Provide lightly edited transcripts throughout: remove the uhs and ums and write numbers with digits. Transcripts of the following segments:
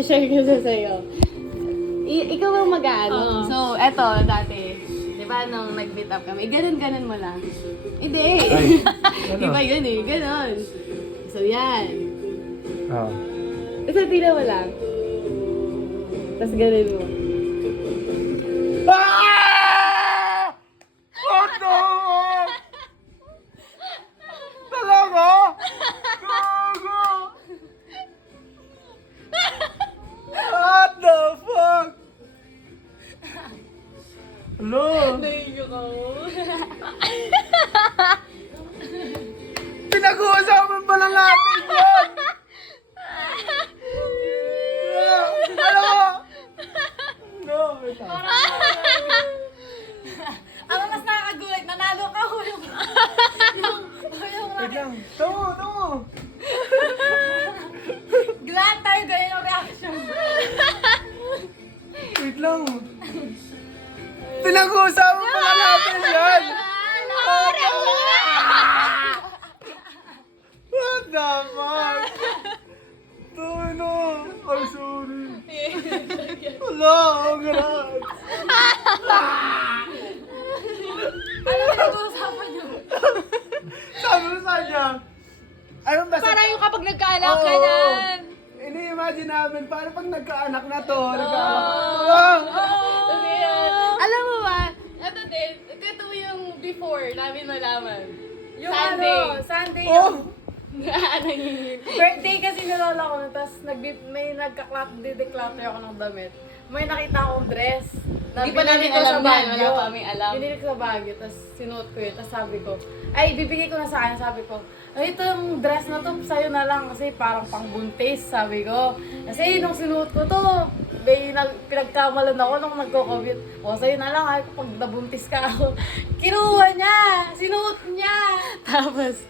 share ko sa sa'yo. Ikaw ang mag-ano. So, eto, dati. Di ba, nung nag-meet up kami, ganun mo lang. Hindi. Di ba yun eh, ganun. So, yan. Oo. Basta tila mo lang. Tapos ganun mo. Ah! Oh no! Talaga? Gago! What the fuck? Hello? Naiyo ka mo. Pinag-uusapan pa lang natin yun! Ano? No, wait lang. Ang mas nakakagulat, nanalo ka hulog. Wait lang. Tamo! Glad tayo ganyan yung reaction. Wait lang. Pinag-uusapan pa lang natin yan! What the fuck? Tono! I'm sorry. Wala, ang galat. Ano ba yung usapan niyo? Sabi mo sa kanya, ayun ba? Para yung kapag nagkaanak ka Oo. na. Ini-imagine namin, paano pag nagkaanak na to? Alam mo ba, ito din, ito yung before namin malaman. Yung Sunday. Sunday Oh! yung Ano yun? birthday kasi nilala ko na, tapos may nagka-declutter ako ng damit. May nakita akong dress. Na Hindi pa namin binili ko alam sa yan, Baguio. wala pa kaming alam. Binili ko sa Baguio, tapos sinuot ko yun. Tapos sabi ko, ay, bibigay ko na sa kanya. Sabi ko, ay, itong dress na to, sa'yo na lang. Kasi parang pangbuntis, sabi ko. Kasi nung sinuot ko to, pinagkamalan ako nung nagko-commute. O, sa'yo na lang, ay, pag nabuntis ka ako. Kinuha niya! Sinuot niya! Tapos,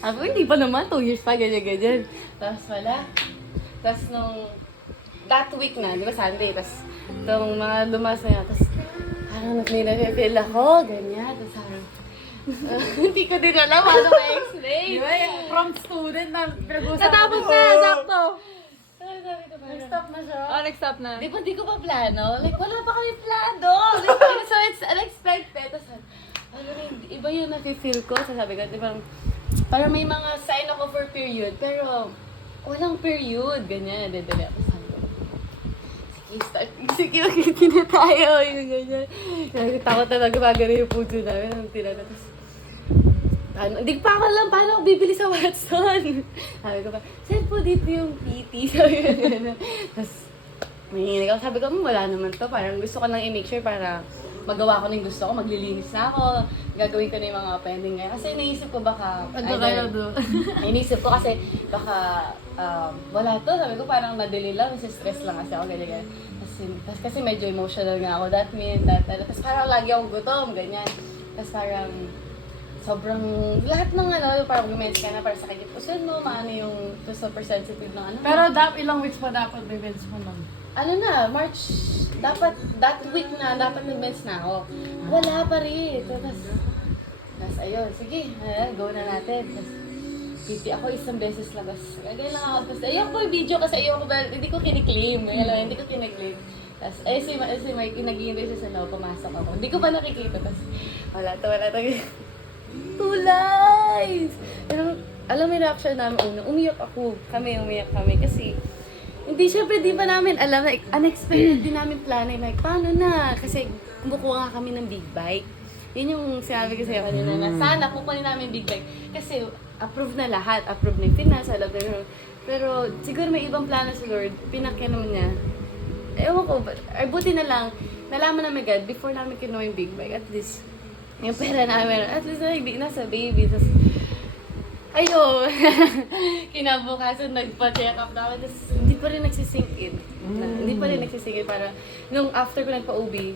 ako hindi pa naman, 2 years pa, ganyan. Tapos wala. Tapos nung, that week na, di ba Sunday, tapos itong mga lumas na yan, tapos parang nag-feel ako, ganyan. Tapos parang, hindi ko din alam paano ma-explain. Di ba? From student na pinag-usapan. Natapos na, sakto. Sabi ko parang, Stop na siya. Oh, nag-stop na. di ko pa plano. Like, wala pa kami plano. Like, so, it's unexpected. Tapos, ano rin, iba yung nafe-feel ko. So, sabi ko, di ba, parang may mga sign ako for period, pero walang period. Ganyan, nadadali ako. Sabi ko, sige, start. Sige, magkiti na tayo. Yung ganyan. Takot na nagbaga yung puso namin. Ang tinala. Tapos, hindi pa ako alam paano ako bibili sa Watson. Sabi ko pa, saan po dito yung PT? Sabi ko gano'n. Tapos, mahihinig ako. Sabi ko, wala naman to. Parang gusto ko lang i-make sure para magawa ko na yung gusto ko. Maglilinis na ako. Gagawin ko na yung mga pending ngayon. Kasi naisip ko baka... Ano kayo doon? Naisip ko kasi baka wala to. Sabi ko parang madali lang. Stress lang kasi ako. Ganyan. Tapos kasi medyo emotional nga ako. That means, tapos parang lagi akong gutom. Ganyan. Tapos parang... sobrang, lahat ng ano, parang gumens ka na para sa kanya. Pusin mo, maano yung super sensitive ng ano. Pero ilang weeks pa dapat may mens mo nun? Ano na, March, dapat, that week na, dapat nag-mens na ako. Wala pa rin. Tapos, ayun, sige, go na natin. Tapos, PT ako isang beses labas. Ganyan lang ako. Tapos, ayoko yung video kasi ayoko, hindi ko kiniklaim. Hindi ko kiniklaim. Tapos, si Mike, nag-iintay siya sa loob, pumasok ako. Hindi ko pa nakikita. Tapos, wala to. 2 lives! Pero, alam mo yung reaction namin una, umiyak kami kasi syempre di pa namin alam, like, unexpected din namin plano, like, paano na? Kasi, kumukuha nga kami ng big bike. Yun yung sinabi ko sa'yo kanina na sana kukunin namin big bike. Kasi, approve na lahat. Approve na yung finance, pero, siguro may ibang plano sa Lord, pinakya naman niya. Ewan ko, buti na lang, nalaman namin agad, before namin kinuha yung big bike, at least, yung pera namin, at least nasa baby. Tapos, ayun, kinabukasan nagpa-check up namin. Tapos, hindi pa rin nagsisink in. Para, nung after ko nagpa-OB,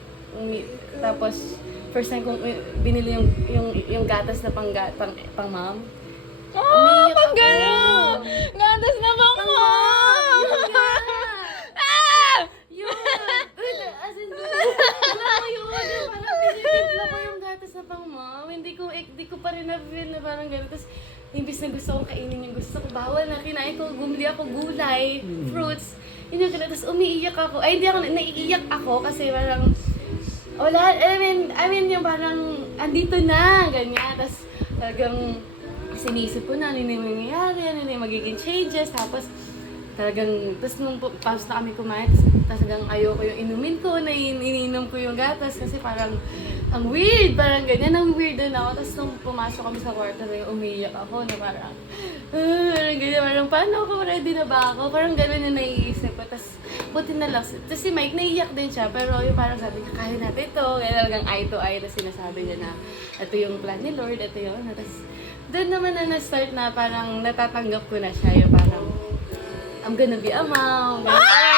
tapos, first time kong binili yung gatas na pang mom. Oh, pag gano'n! Gatas na bang mo! Yun! As in, wala ko yun. Parang pinipila ko yung gatas na pang mom. Hindi ko pa rin na-feel na parang gano'n. Tapos, imbis na gusto kong kainin yung gusto ko, bawal na kinain ko, bumili ako gulay, fruits. Yun yung ganun. Tapos umiiyak ako. Ay, hindi ako, naiiyak ako kasi parang, wala, I mean yung parang, andito na, ganyan. Tapos talagang, sinisip ko na, ano yung mangyayari, ano yung magiging changes. Tapos, talagang, tapos nung tapos na kami kumain, talagang ayoko yung inumin ko, na iniinom ko yung gatas kasi parang, ang weird, parang ganyan, ang weird din ako. Tapos nung pumasok kami sa kwarto na umiiyak ako na parang, parang ganyan, parang paano ako, ready na ba ako? Parang gano'n yung naiisip ko. Tapos buti na lang, tapos si Mike naiiyak din siya, pero yung parang sabi niya, kaya natin ito. Kaya talagang eye to eye na sinasabi niya na, ito yung plan ni Lord, ito yung ano. Tapos doon naman na na-start na parang natatanggap ko na siya, yung parang, I'm gonna be a mom. Ganyan.